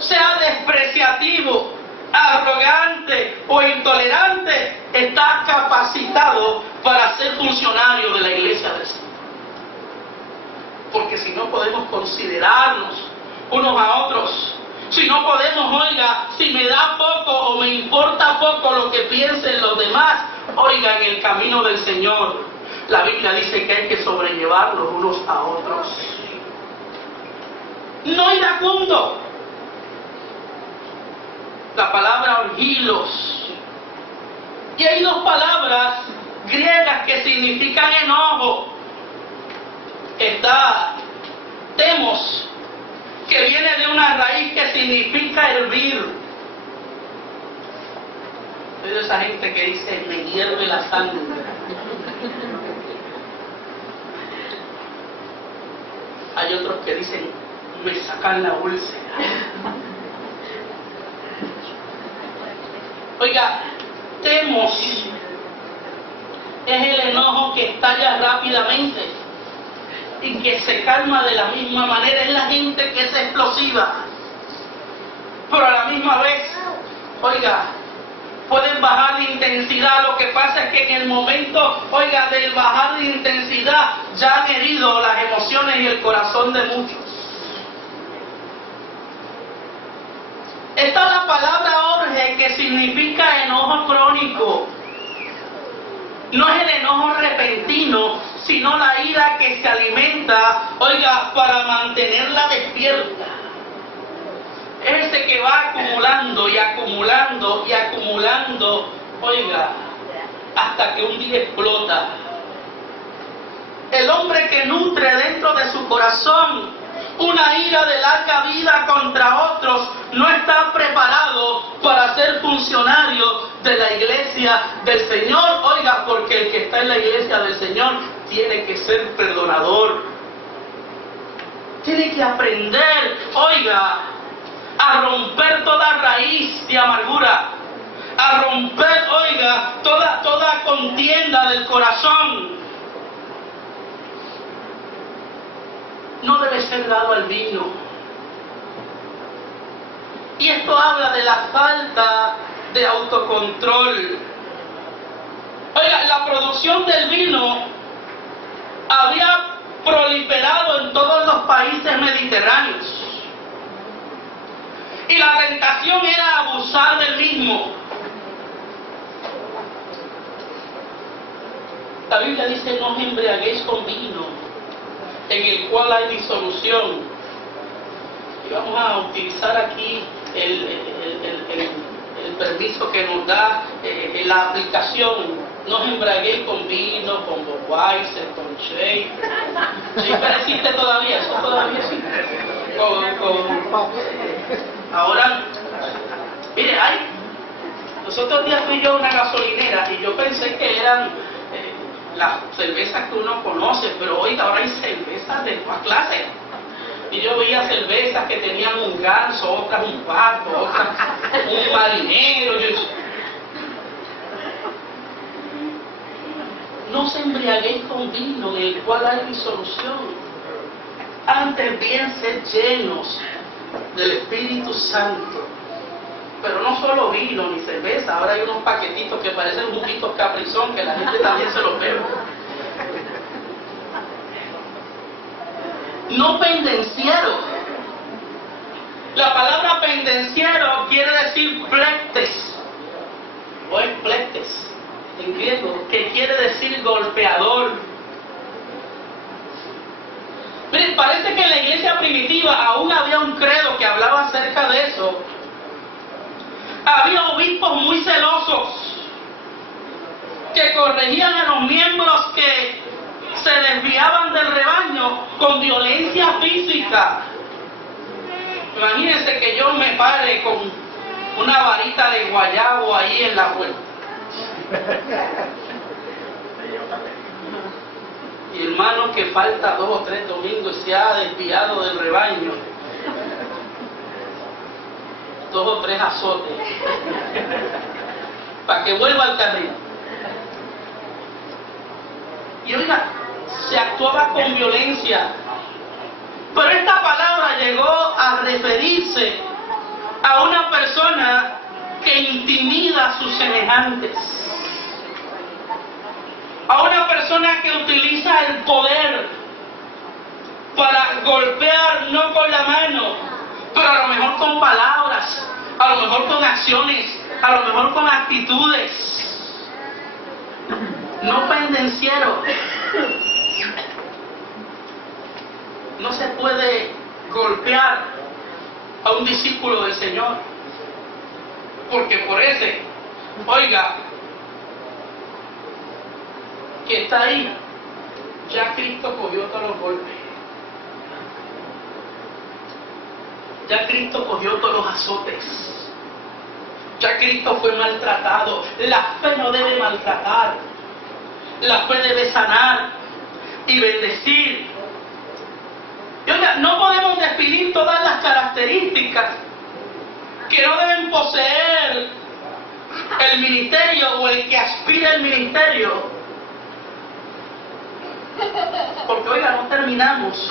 sea despreciativo, arrogante o intolerante está capacitado para ser funcionario de la iglesia del Señor. Porque si no podemos considerarnos unos a otros, si no podemos, oiga, si me da poco o me importa poco lo que piensen los demás, oiga, en el camino del Señor, la Biblia dice que hay que sobrellevarlos unos a otros. No iracundo. La palabra orgilos. Y hay dos palabras griegas que significan enojo. Está temos, que viene de una raíz que significa hervir. Soy de esa gente que dice: me hierve la sangre. Hay otros que dicen: me sacan la úlcera. Oiga, temos es el enojo que estalla rápidamente y que se calma de la misma manera. Es la gente que es explosiva, pero a la misma vez, oiga, pueden bajar de intensidad. Lo que pasa es que en el momento, oiga, del bajar de intensidad, ya han herido las emociones y el corazón de muchos. Está la palabra orge, que significa enojo crónico. No es el enojo repentino, sino la ira que se alimenta, oiga, para mantenerla despierta. Es ese que va acumulando y acumulando y acumulando, oiga, hasta que un día explota. El hombre que nutre dentro de su corazón una ira de larga vida contra otros no está preparado para ser funcionario de la iglesia del Señor. Oiga, porque el que está en la iglesia del Señor tiene que ser perdonador. Tiene que aprender, oiga, a romper toda raíz de amargura, a romper, oiga, toda contienda del corazón. No debe ser dado al vino. Y esto habla de la falta de autocontrol. Oiga, la producción del vino había proliferado en todos los países mediterráneos. Y la tentación era abusar del mismo. La Biblia dice: no os embriaguéis con vino, en el cual hay disolución. Y vamos a utilizar aquí el permiso que nos da la aplicación. No os embraguéis con vino, con Budweiser, con Shea. ¿Shea existe todavía? Eso todavía existe. Ahora, mire, los otros días fui yo a una gasolinera y yo pensé que eran las cervezas que uno conoce, pero oiga, ahora hay cervezas de todas clases. Y yo veía cervezas que tenían un ganso, otras un pato, otras un marinero. No se embriaguéis con vino, en el cual hay disolución. Antes bien ser llenos del Espíritu Santo. Pero no solo vino ni cerveza, ahora hay unos paquetitos que parecen juguitos Caprizón, que la gente también se los bebe. No pendenciero. La palabra pendenciero quiere decir plectes, o es plectes en griego, que quiere decir golpeador. Miren, parece que en la iglesia primitiva aún había un credo que hablaba acerca de eso. Había obispos muy celosos que corregían a los miembros que se desviaban del rebaño con violencia física. Imagínense que yo me pare con una varita de guayabo ahí en la puerta. Y hermano que falta 2 o 3 domingos se ha desviado del rebaño. 2 o 3 azotes para que vuelva al camino. Y oiga, se actuaba con violencia, pero esta palabra llegó a referirse a una persona que intimida a sus semejantes, a una persona que utiliza el poder para golpear, no con la mano, pero a lo mejor con palabras, a lo mejor con acciones, a lo mejor con actitudes. No pendenciero. No se puede golpear a un discípulo del Señor, porque por ese, oiga, que está ahí, ya Cristo cogió todos los golpes. Ya Cristo cogió todos los azotes. Ya Cristo fue maltratado. La fe no debe maltratar. La fe debe sanar y bendecir. Y oiga, no podemos definir todas las características que no deben poseer el ministerio o el que aspira al ministerio. Porque oiga, no terminamos.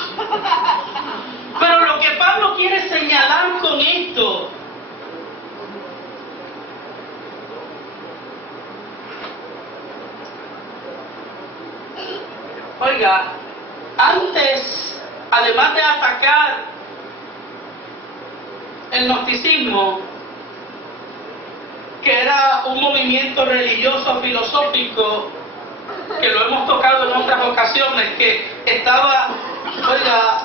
Pero lo que Pablo quiere señalar con esto oiga, antes, además de atacar el gnosticismo, que era un movimiento religioso filosófico, que lo hemos tocado en otras ocasiones, que estaba, oiga,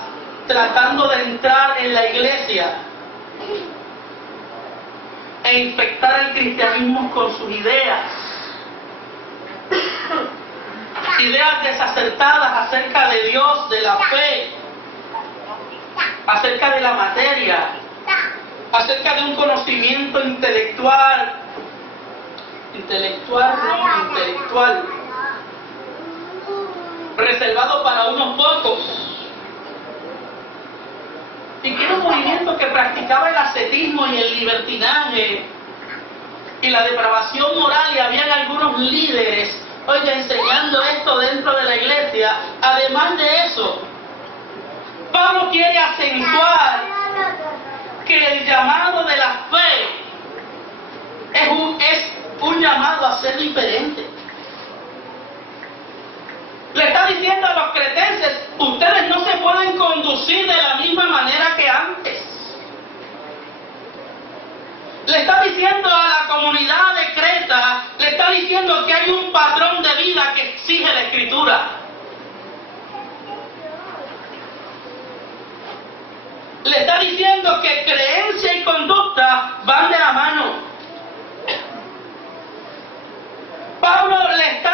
tratando de entrar en la iglesia e infectar el cristianismo con sus ideas desacertadas acerca de Dios, de la fe, acerca de la materia, acerca de un conocimiento intelectual, reservado para unos pocos. Y que era un movimiento que practicaba el ascetismo y el libertinaje y la depravación moral, y habían algunos líderes, oiga, enseñando esto dentro de la iglesia. Además de eso, Pablo quiere acentuar que el llamado de la fe es un llamado a ser diferente. Le está diciendo a los cretenses, ustedes no se pueden conducir de la misma manera que antes. Le está diciendo a la comunidad de Creta, le está diciendo que hay un patrón de vida que exige la Escritura. Le está diciendo que creencia y conducta van de la mano. Pablo le está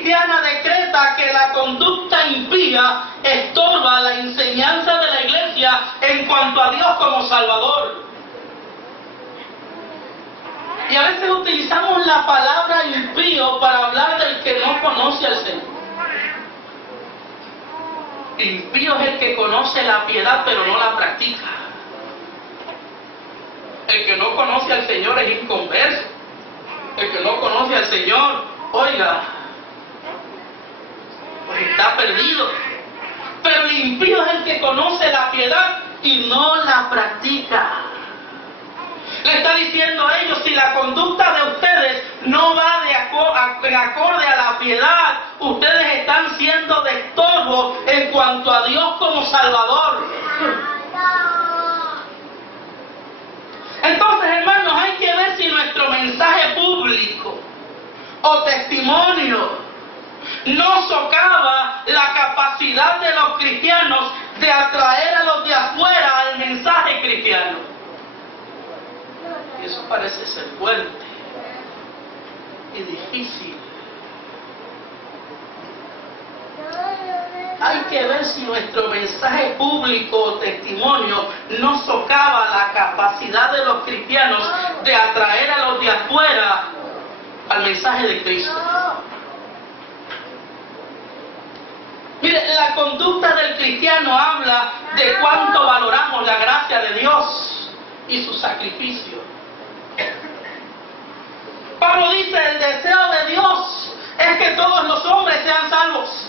cristiana decreta que la conducta impía estorba la enseñanza de la iglesia en cuanto a Dios como Salvador. Y a veces utilizamos la palabra impío para hablar del que no conoce al Señor. Impío es el que conoce la piedad pero no la practica. El que no conoce al Señor es inconverso. El que no conoce al Señor, oiga, pues está perdido. Pero el impío es el que conoce la piedad y no la practica. Le está diciendo a ellos, si la conducta de ustedes no va de acorde a la piedad, ustedes están siendo de estorbo en cuanto a Dios como Salvador. Entonces, hermanos, hay que ver si nuestro mensaje público o testimonio no socava la capacidad de los cristianos de atraer a los de afuera al mensaje cristiano. Y eso parece ser fuerte y difícil. Hay que ver si nuestro mensaje público o testimonio no socava la capacidad de los cristianos de atraer a los de afuera al mensaje de Cristo. Mire, la conducta del cristiano habla de cuánto valoramos la gracia de Dios y su sacrificio. Pablo dice, el deseo de Dios es que todos los hombres sean salvos.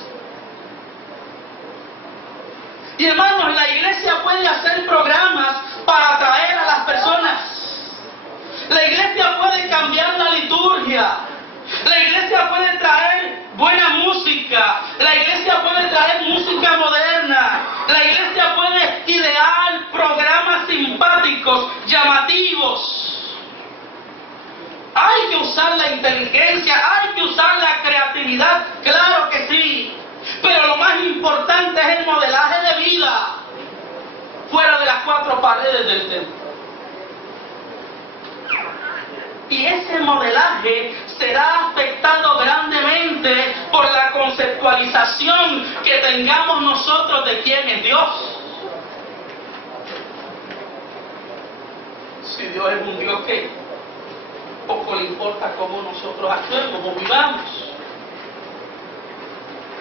Y hermanos, la iglesia puede hacer programas para atraer a las personas. La iglesia puede cambiar la liturgia. La iglesia puede traer buena música. La iglesia puede traer música moderna. La iglesia puede idear programas simpáticos, llamativos. Hay que usar la inteligencia, hay que usar la creatividad, claro que sí. Pero lo más importante es el modelaje de vida fuera de las cuatro paredes del templo. Y ese modelaje será afectado grandemente por la conceptualización que tengamos nosotros de quién es Dios. Si Dios es un Dios que poco le importa cómo nosotros actuemos o vivamos.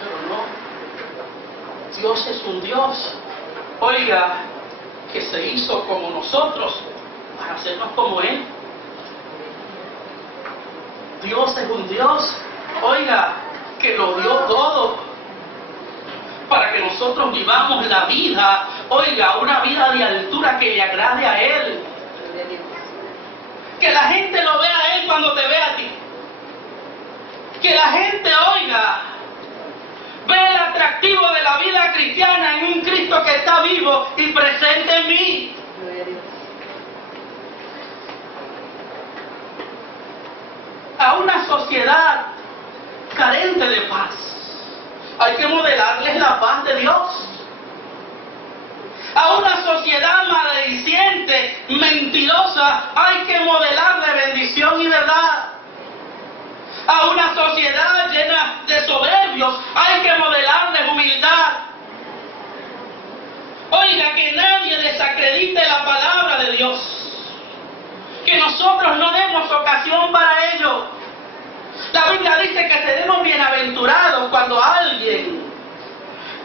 Pero no, Dios es un Dios, oiga, que se hizo como nosotros para hacernos como Él. Dios es un Dios, oiga, que lo dio todo para que nosotros vivamos la vida, oiga, una vida de altura que le agrade a Él. Que la gente lo vea a Él cuando te vea a ti. Que la gente, oiga, ve el atractivo de la vida cristiana en un Cristo que está vivo y presente en mí. A una sociedad carente de paz, hay que modelarles la paz de Dios. A una sociedad maldiciente, mentirosa, hay que modelarle bendición y verdad. A una sociedad llena de soberbios, hay que modelarle humildad. Oiga, que nadie desacredite la palabra de Dios. Que nosotros no demos ocasión para ello. La Biblia dice que seremos bienaventurados cuando alguien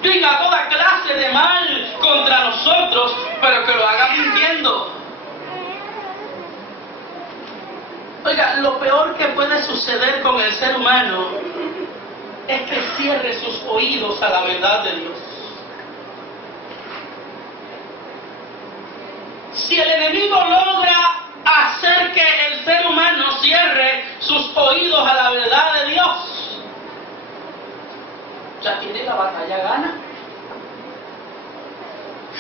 diga toda clase de mal contra nosotros, pero que lo haga mintiendo. Oiga, lo peor que puede suceder con el ser humano es que cierre sus oídos a la verdad de Dios. Si el enemigo logra hacer que el ser humano cierre sus oídos a la verdad de Dios, ya tiene la batalla gana.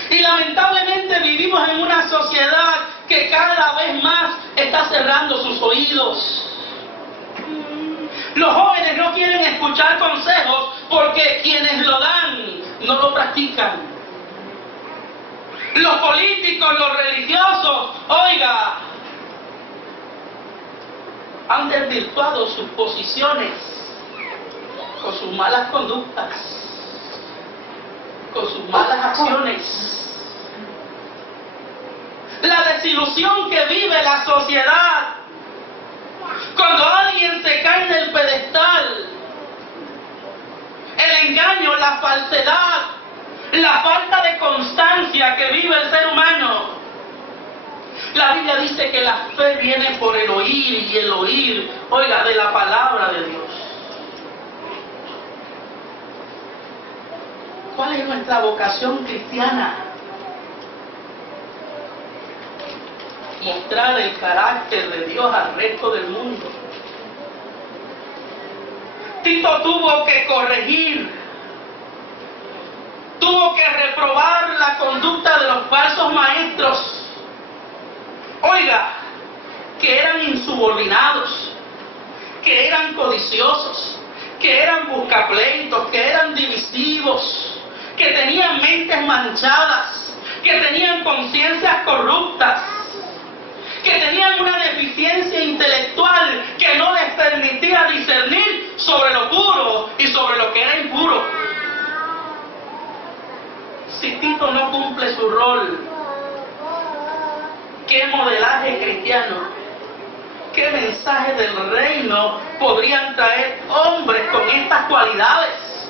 Y lamentablemente vivimos en una sociedad que cada vez más está cerrando sus oídos. Los jóvenes no quieren escuchar consejos porque quienes lo dan no lo practican. Los políticos, los religiosos, oiga, han desvirtuado sus posiciones malas conductas, con sus malas acciones. La desilusión que vive la sociedad cuando alguien se cae del pedestal, el engaño, la falsedad, la falta de constancia que vive el ser humano. La Biblia dice que la fe viene por el oír y el oír, oiga, de la palabra de Dios. ¿Cuál es nuestra vocación cristiana? Mostrar el carácter de Dios al resto del mundo. Tito tuvo que corregir, tuvo que reprobar la conducta de los falsos maestros. Oiga, que eran insubordinados, que eran codiciosos, que eran buscapleitos, que eran divisivos, que tenían mentes manchadas, que tenían conciencias corruptas, que tenían una deficiencia intelectual que no les permitía discernir sobre lo puro y sobre lo que era impuro. Si Tito no cumple su rol, ¿qué modelaje cristiano, qué mensaje del reino podrían traer hombres con estas cualidades?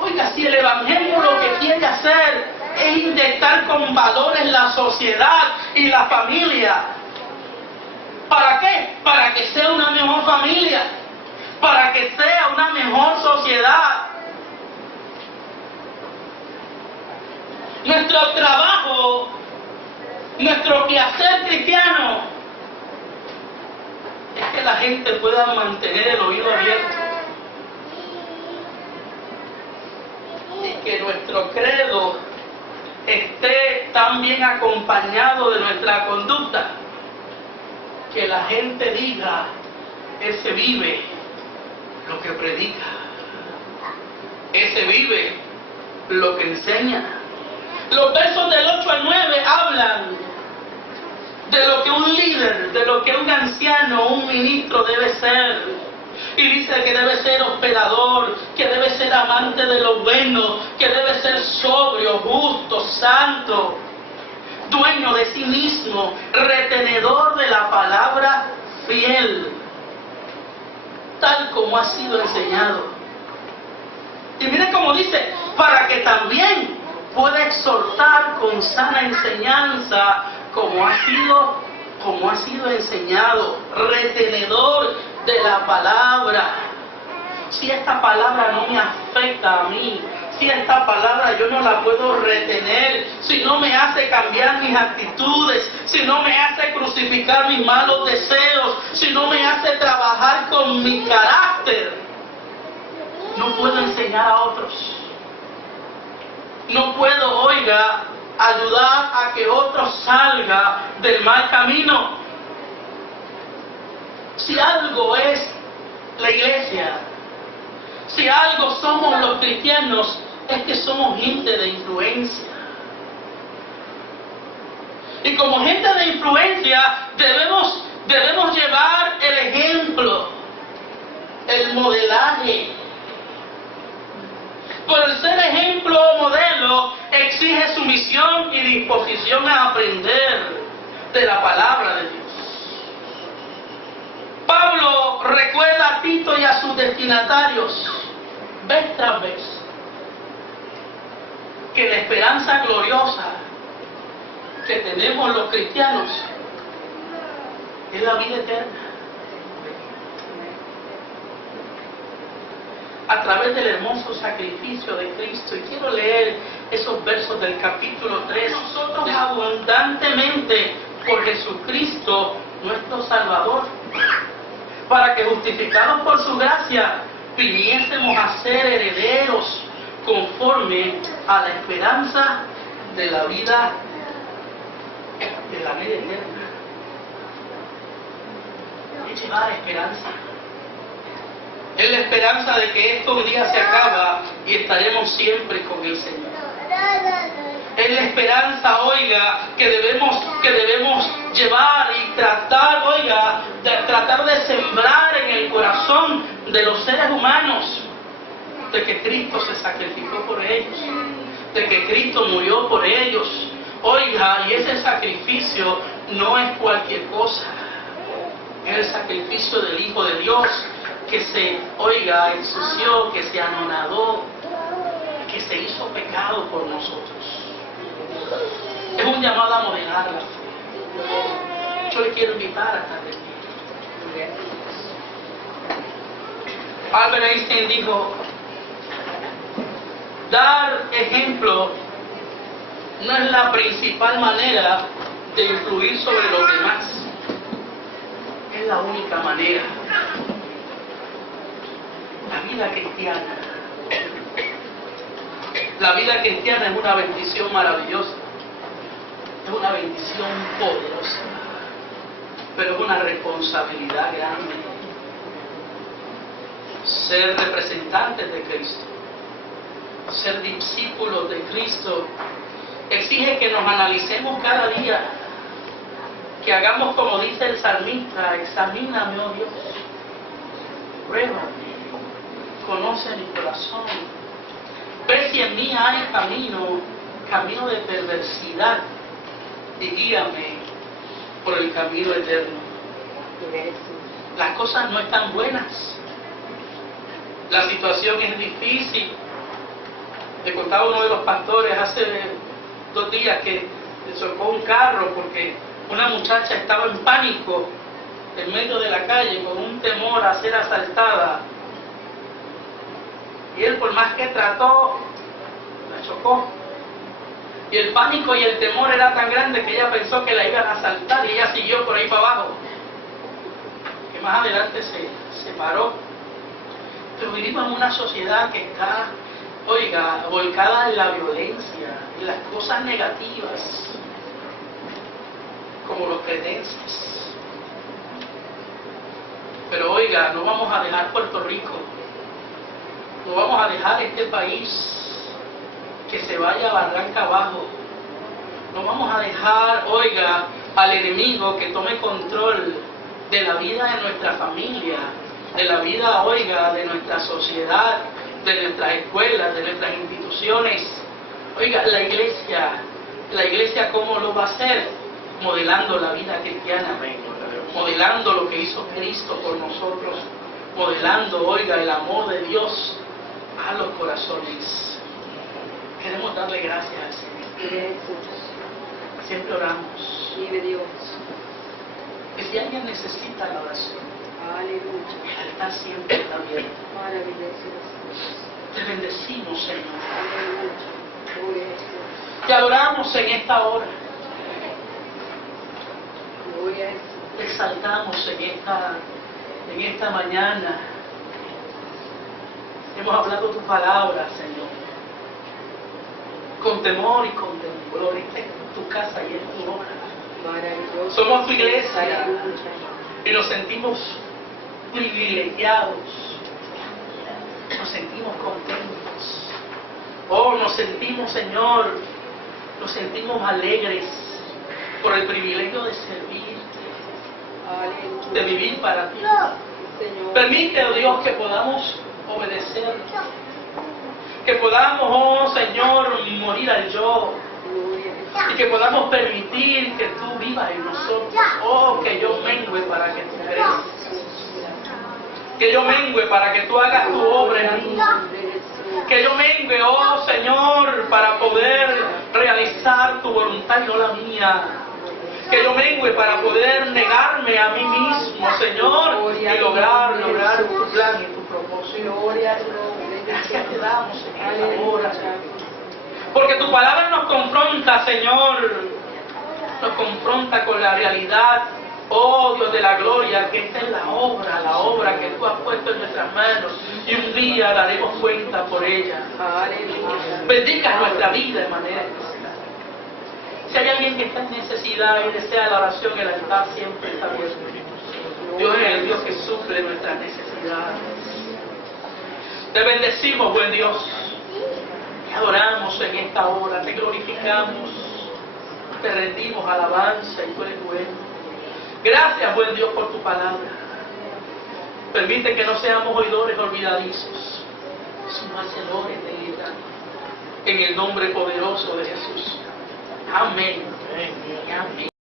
Oiga, si el evangelio lo que quiere hacer es inyectar con valores la sociedad y la familia, ¿para qué? Para que sea una mejor familia, para que sea una mejor sociedad. Nuestro trabajo, nuestro quehacer cristiano, es que la gente pueda mantener el oído abierto. Y que nuestro credo esté tan bien acompañado de nuestra conducta, que la gente diga, ese vive lo que predica, ese vive lo que enseña. Los versos del 8 al 9 hablan de lo que un líder, de lo que un anciano, un ministro debe ser. Y dice que debe ser hospedador, que debe ser amante de lo bueno, que debe ser sobrio, justo, santo, dueño de sí mismo, retenedor de la palabra, fiel, tal como ha sido enseñado. Y mire cómo dice, para que también pueda exhortar con sana enseñanza, como ha sido enseñado, retenedor de la palabra. Si esta palabra no me afecta a mí, si esta palabra yo no la puedo retener, si no me hace cambiar mis actitudes, si no me hace crucificar mis malos deseos, si no me hace trabajar con mi carácter, no puedo enseñar a otros. No puedo, oiga, ayudar a que otro salga del mal camino. Si algo es la iglesia, si algo somos los cristianos, es que somos gente de influencia. Y como gente de influencia debemos llevar el ejemplo, el modelaje. Por el ser ejemplo o modelo, exige sumisión y disposición a aprender de la palabra de Dios. Pablo recuerda a Tito y a sus destinatarios, vez tras vez, que la esperanza gloriosa que tenemos los cristianos es la vida eterna. A través del hermoso sacrificio de Cristo. Y quiero leer esos versos del capítulo 3. Nosotros abundantemente por Jesucristo, nuestro Salvador, para que justificados por su gracia, viniésemos a ser herederos conforme a la esperanza de la vida eterna. Es llevar esperanza. Es la esperanza de que esto un día se acaba y estaremos siempre con el Señor. Es la esperanza, oiga, que debemos llevar y tratar, oiga, de tratar de sembrar en el corazón de los seres humanos, de que Cristo se sacrificó por ellos, de que Cristo murió por ellos. Oiga, y ese sacrificio no es cualquier cosa, es el sacrificio del Hijo de Dios, que se, oiga, ensució, que se anonadó, que se hizo pecado por nosotros. Es un llamado a modelar la fe. Yo le quiero invitar a estar de pie. Albert Einstein dijo: dar ejemplo no es la principal manera de influir sobre los demás, es la única manera. La vida cristiana es una bendición maravillosa, es una bendición poderosa, pero es una responsabilidad grande. Ser representantes de Cristo, ser discípulos de Cristo, exige que nos analicemos cada día, que hagamos como dice el salmista: examíname, oh Dios, pruébame, conoce mi corazón, ve si en mí hay camino de perversidad, y guíame por el camino eterno. Las cosas no están buenas, la situación es difícil. Le contaba uno de los pastores hace 2 días que le chocó un carro porque una muchacha estaba en pánico en medio de la calle con un temor a ser asaltada, y él, por más que trató, la chocó, y el pánico y el temor era tan grande que ella pensó que la iban a asaltar, y ella siguió por ahí para abajo, que más adelante se paró. Pero vivimos en una sociedad que está, oiga, volcada en la violencia, en las cosas negativas, como los cretenses. Pero oiga, no vamos a dejar Puerto Rico, no vamos a dejar este país que se vaya barranca abajo. No vamos a dejar, oiga, al enemigo que tome control de la vida de nuestra familia, de la vida, oiga, de nuestra sociedad, de nuestras escuelas, de nuestras instituciones. Oiga, la iglesia ¿cómo lo va a hacer? Modelando la vida cristiana, modelando lo que hizo Cristo por nosotros, modelando, oiga, el amor de Dios a los corazones. Queremos darle gracias al Señor. Siempre oramos. Que si alguien necesita la oración, el altar siempre está abierto. Te bendecimos, Señor. Te adoramos en esta hora. Te exaltamos en esta mañana. Hemos hablado tu palabra, Señor, con temor y con temblor. Esta es tu casa y es tu obra. Somos tu iglesia y nos sentimos privilegiados, nos sentimos contentos. Oh, nos sentimos, Señor, nos sentimos alegres por el privilegio de servirte, de vivir para ti. Permite, oh Dios, que podamos obedecer, que podamos, oh Señor, morir al yo, y que podamos permitir que tú vivas en nosotros. Oh, que yo mengue para que tú crezcas, que yo mengue para que tú hagas tu obra en mí, que yo mengue, oh Señor, para poder realizar tu voluntad y no la mía, que yo mengue para poder negarme a mí mismo, Señor, y lograr tu plan y tu propósito. Gracias te damos en esta hora, porque tu palabra nos confronta, Señor, nos confronta con la realidad, oh Dios de la gloria, que esta es la obra que tú has puesto en nuestras manos, y un día daremos cuenta por ella. Bendiga nuestra vida de manera especial. Si hay alguien que está en necesidad y desea la oración, el altar siempre está abierto. Dios es el Dios que suple nuestras necesidades. Te bendecimos, buen Dios. Te adoramos en esta hora, te glorificamos, te rendimos alabanza y tú eres bueno. Gracias, buen Dios, por tu palabra. permite que no seamos oidores olvidadizos, sino hacedores de ella. En el nombre poderoso de Jesús. Amén. Amén.